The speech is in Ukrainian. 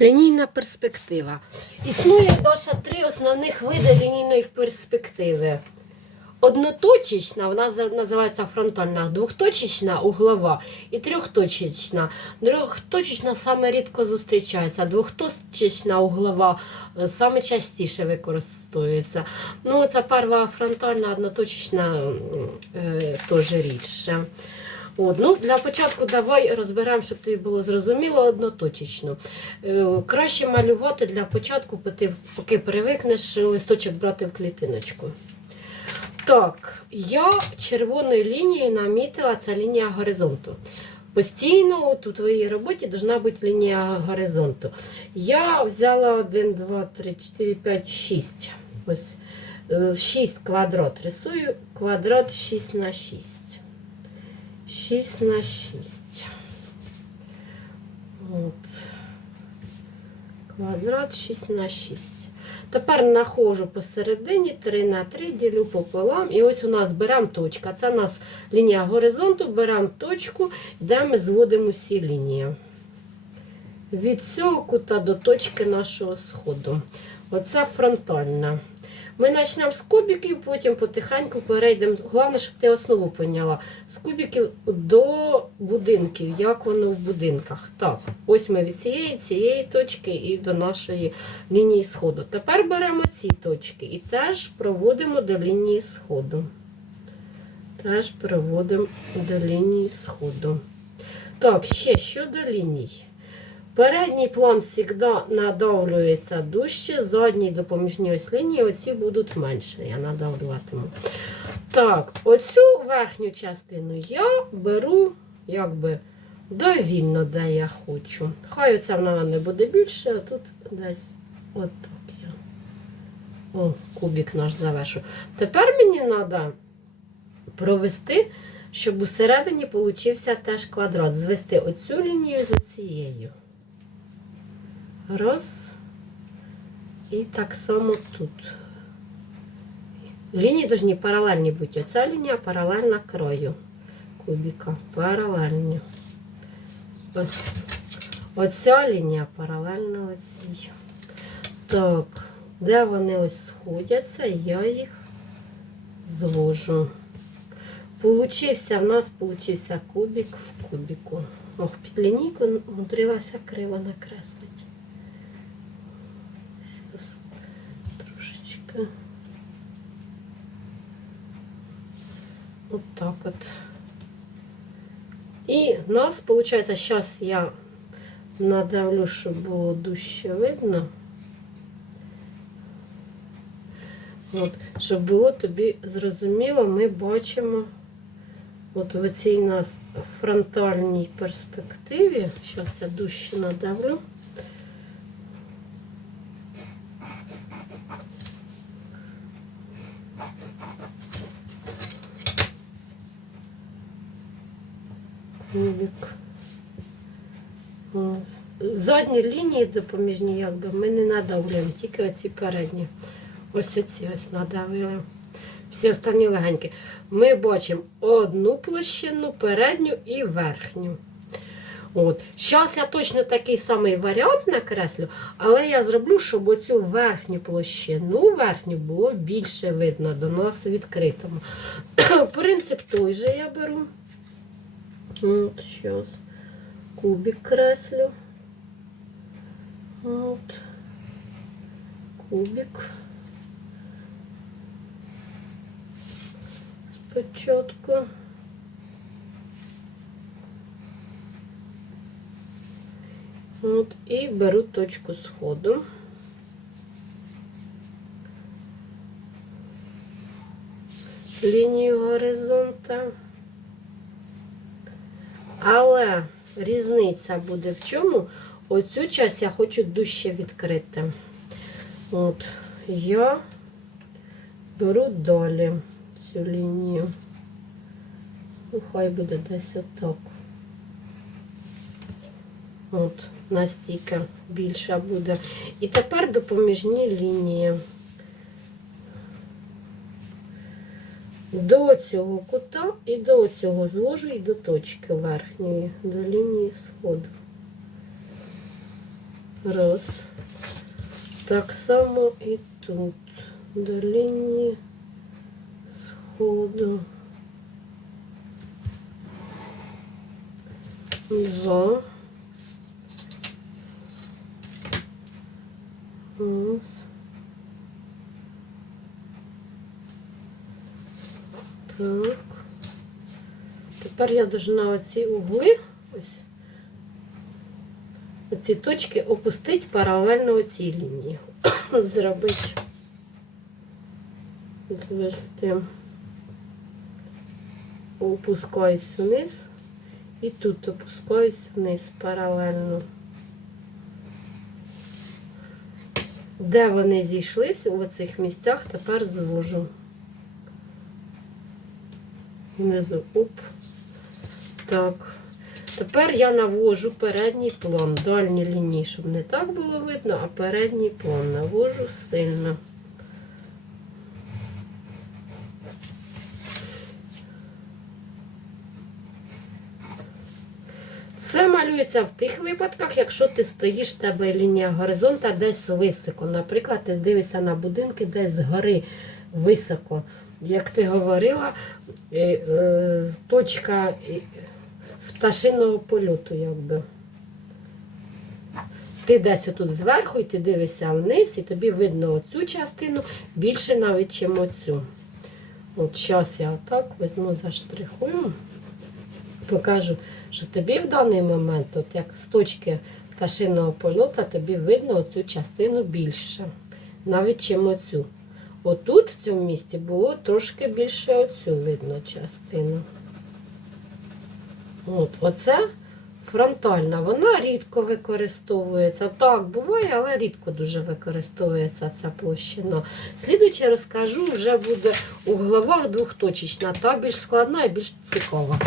Лінійна перспектива. Існує Даша три основних види лінійної перспективи. Одноточечна, вона називається фронтальна, двохточечна углова і трьохточечна. Трьохточечна саме рідко зустрічається, двохточечна углова е, саме частіше використовується. Ну, ця перша фронтальна, одноточечна е, теж рідше. От, ну, для початку давай розберемо, щоб тобі було зрозуміло одноточечно. Е, краще малювати для початку, поки, привикнеш листочок брати в клітиночку. Так, я червоною лінією намітила ця лінія горизонту. Постійно от у твоїй роботі повинна бути лінія горизонту. Я взяла 1, 2, 3, 4, 5, 6. Ось 6 квадрат. Рисую квадрат 6 на 6. 6 на 6. От. Квадрат 6 на 6. Тепер находжу посередині 3 на 3, ділю пополам. І ось у нас беремо точка. Це у нас лінія горизонту, беремо точку, де ми зводимо всі лінії. Від цього кута до точки нашого сходу. Оце фронтальна. Ми почнемо з кубиків, потім потихеньку перейдемо. Головне, щоб ти основу поняла. З кубиків до будинків, як воно в будинках. Так, ось ми від цієї, цієї точки і до нашої лінії сходу. Тепер беремо ці точки і теж проводимо до лінії сходу. Теж проводимо до лінії сходу. Так, ще щодо ліній. Передній план завжди надавлюється дужче, задній допоміжні ось лінії, оці будуть менше, я надавлюватиму. Так, оцю верхню частину я беру якби довільно, де я хочу. Хай оця в мене буде більше, а тут десь отак я. О, кубик наш завершу. Тепер мені треба провести, щоб усередині получився теж квадрат. Звести оцю лінію з оцією. Раз. І так само тут. Лінії повинні паралельні бути. Оця лінія паралельна краю кубіка. Паралельні. Оця лінія паралельна оцій. Так, де вони ось сходяться, я їх звожу. Получився, в нас получився кубик в кубіку. Ох, під лінійку мудрилася криво накреслити. От так от. І в нас, виходить, зараз я надавлю, щоб було дужче видно. От, щоб було тобі зрозуміло, ми бачимо от в цій нас фронтальній перспективі. Зараз я дужче надавлю. Кубик. Задні лінії допоміжні, якби ми не надавлюємо, тільки оці передні. Ось оці ось надавили. Всі останні легенькі. Ми бачимо одну площину, передню і верхню. От. Зараз я точно такий самий варіант накреслю, але я зроблю, щоб оцю верхню площину верхню було більше видно до нас відкритому. Принцип той же я беру. От, зараз кубик креслю. От. Кубик. Спочатку. От, і беру точку сходу. Лінію горизонта. Але різниця буде в чому? Оцю часть я хочу дужче відкрити. От, я беру далі цю лінію. Ну, хай буде десь отак. От, настільки більша буде. І тепер допоміжні лінії. До цього кута і до цього звожу і до точки верхньої, до лінії сходу. Раз. Так само і тут. До лінії сходу. Два. Раз. Так. Тепер я должна оці угли, ось, оці точки опустити паралельно оцій лінії. Зробити, звести. Опускаюсь вниз і тут опускаюсь вниз паралельно. Де вони зійшлись, у цих місцях тепер звожу. Внизу. Оп. Так. Тепер я навожу передній план. Дальні лінії, щоб не так було видно, а передній план навожу сильно. Це малюється в тих випадках, якщо ти стоїш, в тебе лінія горизонта десь високо. Наприклад, ти дивишся на будинки десь згори високо. Як ти говорила, е, е, точка з пташиного польоту, якби. Ти десь отут зверху, і ти дивишся вниз, і тобі видно оцю частину більше навіть, чим оцю. От зараз я отак візьму, заштрихую, покажу, що тобі в даний момент, от як з точки пташиного польоту, тобі видно оцю частину більше, навіть чим оцю. Отут в цьому місці було трошки більше оцю видно частину. От, оце фронтальна, вона рідко використовується. Так, буває, але рідко дуже використовується ця площина. Слідуюче розкажу, вже буде у головах двохточечна, та більш складна і більш цікава.